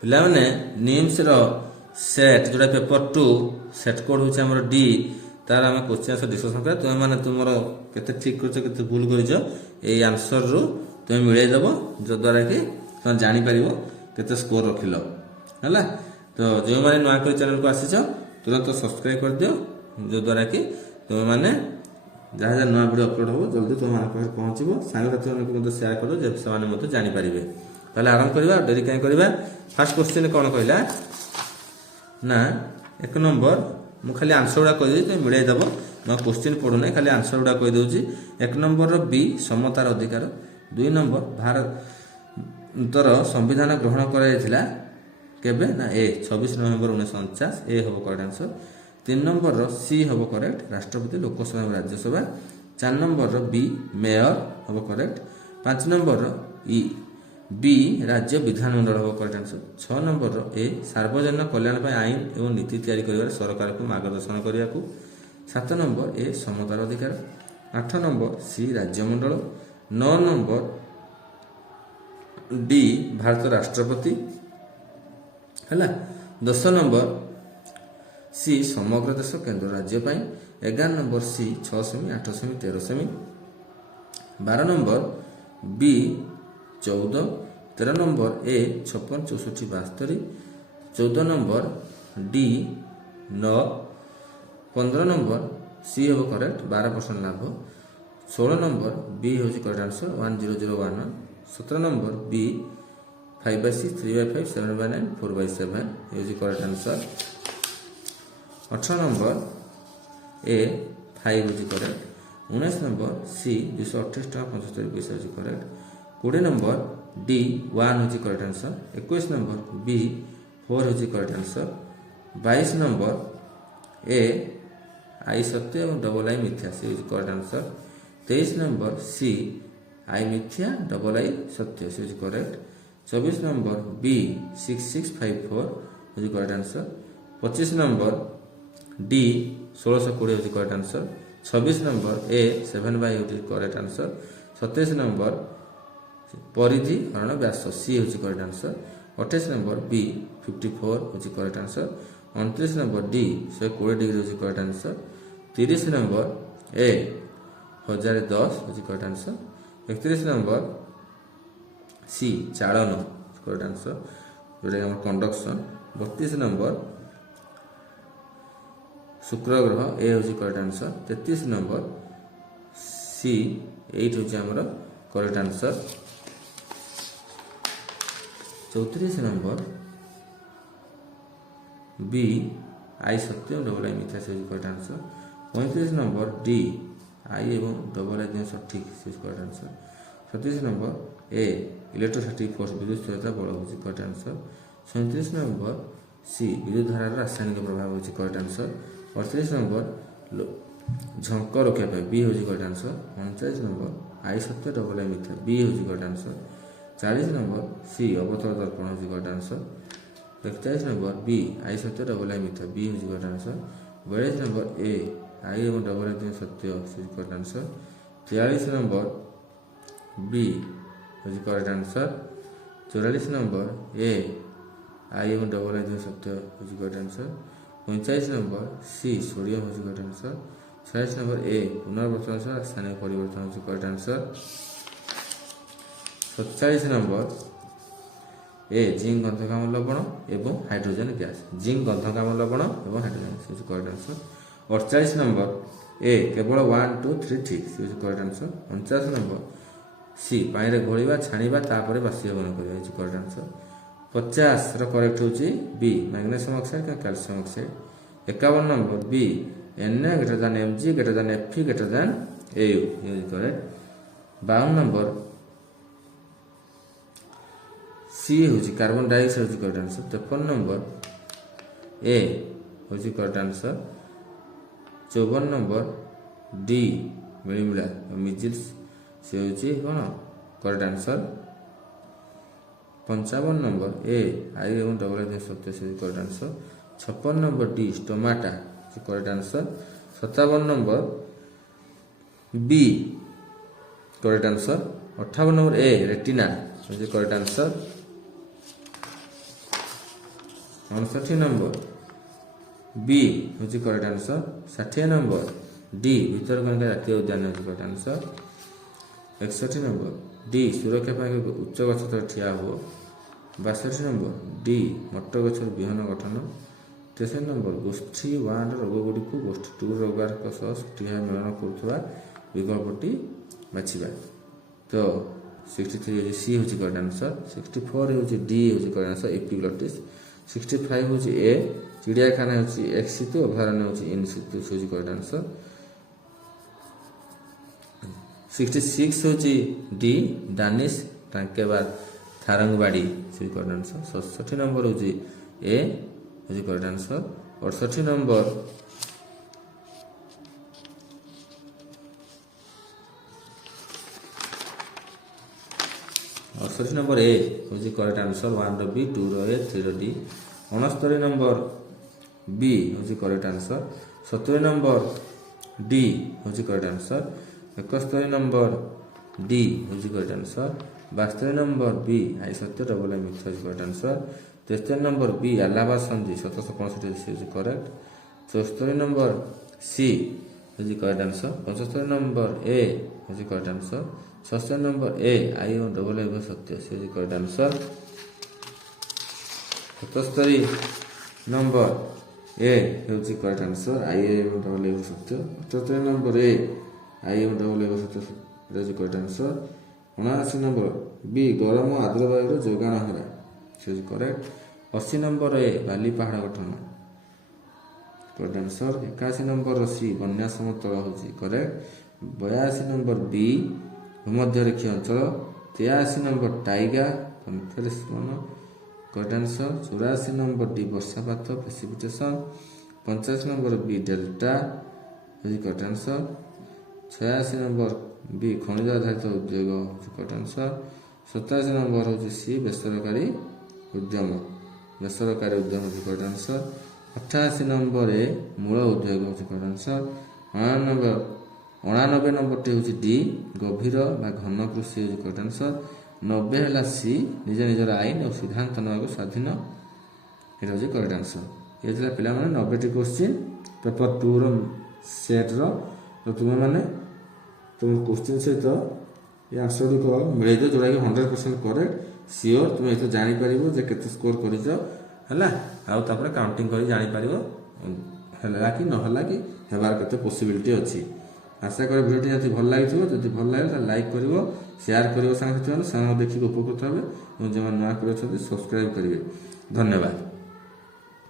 ପିଲାମାନେ ନିମ୍ସର ସେଟ୍ ଯୋଉଟା paper 2 set code ହେଉଛି ଆମର ଡି ତାର ଆମେ କ୍ୱେଶ୍ଚିନ୍ ଆନ୍ସର ଡିସ୍କସନ୍ କରିବା। ତୁମେମାନେ ତୁମର କେତେ ଠିକ୍ କରିଛ କେତେ ଭୁଲ କରିଛ ଏଇ ଆନ୍ସରରୁ ତୁମେ ମିଳେଇ ଦେବ, ଯଦ୍ୱାରା କି ତୁମେ ଜାଣିପାରିବ କେତେ ସ୍କୋର ରଖିଲ ହେଲା। ତ ଯେଉଁମାନେ ନୂଆ କରି ଚ୍ୟାନେଲକୁ ଆସିଛ ତୁରନ୍ତ ସବସ୍କ୍ରାଇବ୍ କରିଦିଅ, ଯଦ୍ୱାରା କି ତୁମେମାନେ ଯାହା ଯାହା ନୂଆ ଭିଡ଼ିଓ ଅପଲୋଡ଼ ହେବ ଜଲ୍ଦି ତୁମମାନଙ୍କ ପାଖରେ ପହଞ୍ଚିବ। ସାଙ୍ଗସାଥିମାନଙ୍କୁ ମଧ୍ୟ ସେୟାର କରିବ ଯେ ସେମାନେ ମଧ୍ୟ ଜାଣିପାରିବେ। ତାହେଲେ ଆରମ୍ଭ କରିବା, ଡେରି କାହିଁ କରିବା। ଫାର୍ଷ୍ଟ କ୍ୱେଶ୍ଚିନ୍ କ'ଣ କହିଲା ନା 1 ନମ୍ବର, ମୁଁ ଖାଲି ଆନ୍ସର ଗୁଡ଼ା କହିଦେଉଛି ତୁମେ ମିଳେଇ ଦେବ, ମୁଁ କ୍ୱେଶ୍ଚିନ୍ ପଢ଼ୁନାହିଁ, ଖାଲି ଆନ୍ସର ଗୁଡ଼ା କହିଦେଉଛି। 1 ନମ୍ବରର ବି ସମତାର ଅଧିକାର। 2 ନମ୍ବର ଭାରତର ସମ୍ବିଧାନ ଗ୍ରହଣ କରାଯାଇଥିଲା କେବେ ନା ଏ 26 ନଭେମ୍ବର 1949, ଏ ହେବ କରେକ୍ଟ ଆନ୍ସର। 3 ନମ୍ବରର ସି ହେବ କରେକ୍ଟ, ରାଷ୍ଟ୍ରପତି, ଲୋକସଭା ଏବଂ ରାଜ୍ୟସଭା। 4 ନମ୍ବରର ବି ମେୟର ହେବ କରେକ୍ଟ। 5 ନମ୍ବରର ଇ ବି ରାଜ୍ୟ ବିଧାନମଣ୍ଡଳ ହେବ କରେକ୍ଟ ଆନ୍ସର। 6 ନମ୍ବରର ଏ ସାର୍ବଜନୀନ କଲ୍ୟାଣ ପାଇଁ ଆଇନ ଏବଂ ନୀତି ତିଆରି କରିବାରେ ସରକାରକୁ ମାର୍ଗଦର୍ଶନ କରିବାକୁ। 7 ନମ୍ବର ଏ ସମତାର ଅଧିକାର। 8 ନମ୍ବର ସି ରାଜ୍ୟମଣ୍ଡଳ। 9 ନମ୍ବର ଡି ଭାରତ ରାଷ୍ଟ୍ରପତି ହେଲା। 10 ନମ୍ବର ସି ସମଗ୍ର ଦେଶ କେନ୍ଦ୍ର ରାଜ୍ୟ ପାଇଁ। 11 number C 6 semi 8 semi 13 semi. 12 number B 14। 13 number A 56 64 72। 14 number D 9। 15 number C ହେବ କରେକ୍ଟ, 12% ଲାଭ। 16 ନମ୍ବର ବି ହେଉଛି କରେକ୍ଟ ଆନ୍ସର, 10001। 17 ନମ୍ବର ବି 5/6 3/5 7/9 4/7 ହେଉଛି କରେକ୍ଟ ଆନ୍ସର। 18 ନମ୍ବର ଏ 5 ହେଉଛି କରେକ୍ଟ। 19 ନମ୍ବର ସି 228 ଟଙ୍କା 75 ପଇସା ହେଉଛି କରେକ୍ଟ। 20 ନମ୍ବର ଡି 1 ହେଉଛି କରେକ୍ଟ ଆନ୍ସର। 21 ନମ୍ବର ବି 4 ହେଉଛି correct answer. 22 number A I ସତ୍ୟ ଏବଂ ଡବଲ ଆଇ ମିଥ୍ୟା, ସେ ହେଉଛି correct answer. 23 number C I ମିଥ୍ୟା ଡବଲ ଆଇ ସତ୍ୟ, ସେ ହେଉଛି କରେକ୍ଟ। 24 ନମ୍ବର ବି 6654 ହେଉଛି କରେକ୍ଟ ଆନ୍ସର। 25 ନମ୍ବର ଡି 1620 ହେଉଛି କରେକ୍ଟ ଆନ୍ସର। 26 ନମ୍ବର ଏ 7/8 ହେଉଛି କରେକ୍ଟ ଆନ୍ସର। 27 ନମ୍ବର ପରିଧି ହରଣ ବ୍ୟାସ, ସି ହେଉଛି କରେକ୍ଟ ଆନ୍ସର। 28 ନମ୍ବର ବି 54 ହେଉଛି correct answer. 29 number D 120 degree ହେଉଛି କରେକ୍ଟ ଆନ୍ସର। 30 ନମ୍ବର ଏ 1010 ହେଉଛି କରେକ୍ଟ ଆନ୍ସର। 31 ନମ୍ବର ସି ଚାଳନ କରେକ୍ଟ ଆନ୍ସର, ଯେଉଁଟାକି ଆମର କଣ୍ଡକ୍ସନ୍। 32 ନମ୍ବର ଶୁକ୍ର ଗ୍ରହ, ଏ ହେଉଛି କରେକ୍ଟ ଆନ୍ସର। 33 ନମ୍ବର ସି 8 ହେଉଛି ଆମର correct answer. 34 number B I ସତ୍ୟ ଡବଲ ଆଇ ମିଥ୍ୟା, ସେ ହେଉଛି correct answer. 35 number D I ଏବଂ ଡବଲ ଆଇ ସଠିକ, ସେ ହେଉଛି correct answer. 37 number A electrostatic force ବିଦ୍ୟୁତ ସ୍ଥିରତା ବଳ ହେଉଛି କରେକ୍ଟ ଆନ୍ସର। 37 ନମ୍ବର ସି ବିଦ୍ୟୁତ ଧାରାର ରାସାୟନିକ ପ୍ରଭାବ ହେଉଛି କରେକ୍ଟ ଆନ୍ସର। 38 ନମ୍ବର ଝଙ୍କ ରୋକିବା ପାଇଁ, ବି ହେଉଛି କରେକ୍ଟ ଆନ୍ସର। 39 ନମ୍ବର ଆଇ ସତ୍ୟ ଡବଲ ଆଇ ମିଥ୍ୟା, ବି ହେଉଛି କରେକ୍ଟ ଆନ୍ସର। 40 ନମ୍ବର ସି ଅବତଳ ଦର୍ପଣ ହେଉଛି correct answer. 41 number B I ସତ୍ୟ ଡବଲ ଆଇ ମିଥ୍ୟା, ବି ହେଉଛି correct answer. 42 number A I ଏବଂ ଡବଲ ଆଇ ସତ୍ୟ, ସେ କରେକ୍ଟ ଆନ୍ସର। 43 ନମ୍ବର ବି ହେଉଛି correct answer. 44 number A I ଏବଂ ଡବଲ ଆଇ ସତ୍ୟ ହେଉଛି correct answer. 45 number C sodium ହେଉଛି କରେକ୍ଟ ଆନ୍ସର। 46 ନମ୍ବର ଏ ପୁନରାବର୍ତ୍ତନ ସହ ରାସାୟନିକ ପରିବର୍ତ୍ତନ ହେଉଛି correct answer. 47 number A zinc ଗନ୍ଧକାମ ଲବଣ ଏବଂ ହାଇଡ୍ରୋଜେନ ଗ୍ୟାସ୍, ଜିଙ୍କ ଗନ୍ଧକାମ ଲବଣ ଏବଂ ହାଇଡ୍ରୋଜେନ, ସେ ହେଉଛି କରେକ୍ଟ ଆନ୍ସର। 48 ନମ୍ବର ଏ କେବଳ 1 2 3 ଠିକ୍, ସେ ହେଉଛି କରେକ୍ଟ ଆନ୍ସର। 49 ନମ୍ବର ସି ପାଣିରେ ଘୋଳିବା ଛାଣିବା ତାପରେ ବାଷ୍ପୀଭବନ କରିବା ହେଉଛି କରେକ୍ଟ ଆନ୍ସର। 50ର କରେକ୍ଟ ହେଉଛି ବି ମ୍ୟାଗ୍ନେସିୟମ ଅକ୍ସାଇଡ୍ କିମ୍ବା କ୍ୟାଲସିୟମ ଅକ୍ସାଇଡ୍। 51 ନମ୍ବର ବି Na greater than Mg greater than Fe greater than Au, ହେଉଛି କରେକ୍ଟ। 52 ନମ୍ବର ସି ହେଉଛି କାର୍ବନ ଡାଇଅକ୍ସାଇଡ୍ ହେଉଛି କରେକ୍ଟ ଆନ୍ସର। 53 ନମ୍ବର ଏ ହେଉଛି କରେକ୍ଟ ଆନ୍ସର। 54 ନମ୍ବର ଡି ମିଳିମିଳା measles, ସେ ହେଉଛି କ'ଣ correct answer. 55 number A I ଏବଂ double I ସତ୍ୟ, ସେ ହେଉଛି correct answer. 56 number D stomata, ସେ correct answer. 57 number B correct answer. 58 number A retina correct answer. 59 number B हूँ correct answer. 60 number D Bhitarkanika जातीय उद्यान हूँ करेक्ट आंसर। 61 नंबर डी सुरक्षा उच्च गछ तले ठिया हो। 62 नंबर डी मटर गछर विहन गठन। 63 नंबर गोष्ठी 1 रोगगुड़ी को गोष्ठी 2 रोगारक सह सठिक भाव मिलन करुवा विकल्पटी बाछिबा। तो 63 हूँ सी हूँ करेक्ट आंसर। 64 हूँ डी हूँ करेक्ट आंसर एपिग्लोटिस। 65 हूँ ए चिड़ियाखाना हूँ एक्स सितु अभयारण्य हूँ इन सितु हूँ करेक्ट आंसर। 66 हूँ डी डानिश टांकेबाद थारंगबाड़ी हूँ करेक्ट आंसर। 67 नंबर हूँ ए हूँ करेक्ट आंसर। 68 नंबर ए हूँ correct answer. 1 B 2 A 3 D. 69 number B हूँ करेक्ट आंसर। 70 नंबर डी हूँ करेक्ट आंसर। 71 नंबर डी हूँ correct answer. 72 number B I सत्य double I मिथ्या हूँ correct answer. 73 number B Allahabad संधि 1765 हूँ करेक्ट। 74 नंबर सी हूँ करेक्ट आंसर। 75 नंबर ए हूँ correct answer. 77 number A I double आई सत्य हूँ करेक्ट आंसर। 77 नंबर ए हूँ करेक्ट आंसर आई डबल आई सत्य। 78 नंबर ए आई डबल आई सत्य हूँ करेक्ट आंसर। 79 नंबर बी गरम आर्द्र वायु जोगाण हरा से करेक्ट। 80 नंबर ए बाली पहाड़ गठन करेक्ट आंसर। 81 नंबर सी बन्या समतल हूँ करेक्ट। 82 नंबर बी भूमध्य रेखीय अंचल। 83 नंबर टाइगा कन्फेरेंस वन करेक्ट आंसर। 84 नंबर डी वर्षापात प्रेसिपिटेशन। 85 नंबर बी डेल्टा हूँ करेक्ट आंसर। 86 नंबर बी खनिज आधारित उद्योग हूँ करेक्ट आंसर। 87 नंबर हूँ सी बेसरकारी उद्यम हूँ करेक्ट आंसर। 88 नंबर ए मूल उद्योग हूँ करेक्ट आंसर। 89 नंबर टी हूँ डी गभीर बा घन कृषि हूँ करेक्ट आंसर। 90 है सी निज निजर आईन और सिद्धांत नवा स्वाधीन यहाँ हूँ करेक्ट आंसर। ये था पे 90टी क्वेश्चन पेपर 2 सेट्र। तो तुम्हें मैंने तुम क्वेश्चन सहित ये आंसर गुड़िक मिले दिव जोटा कि 100% करेक्ट सियोर तुम ये जापर जे के स्कोर कर काउंटिंग कर जापर है कि नहला कि हेबार केते पॉसिबिलिटी अच्छी। आशा कर भिडियो निहाती भल लगी जब भल लगे लाइक कर शेयर कर सांगसाथी देखिए उपकृत हे जो नुआ कर सब्सक्राइब करेंगे। धन्यवाद।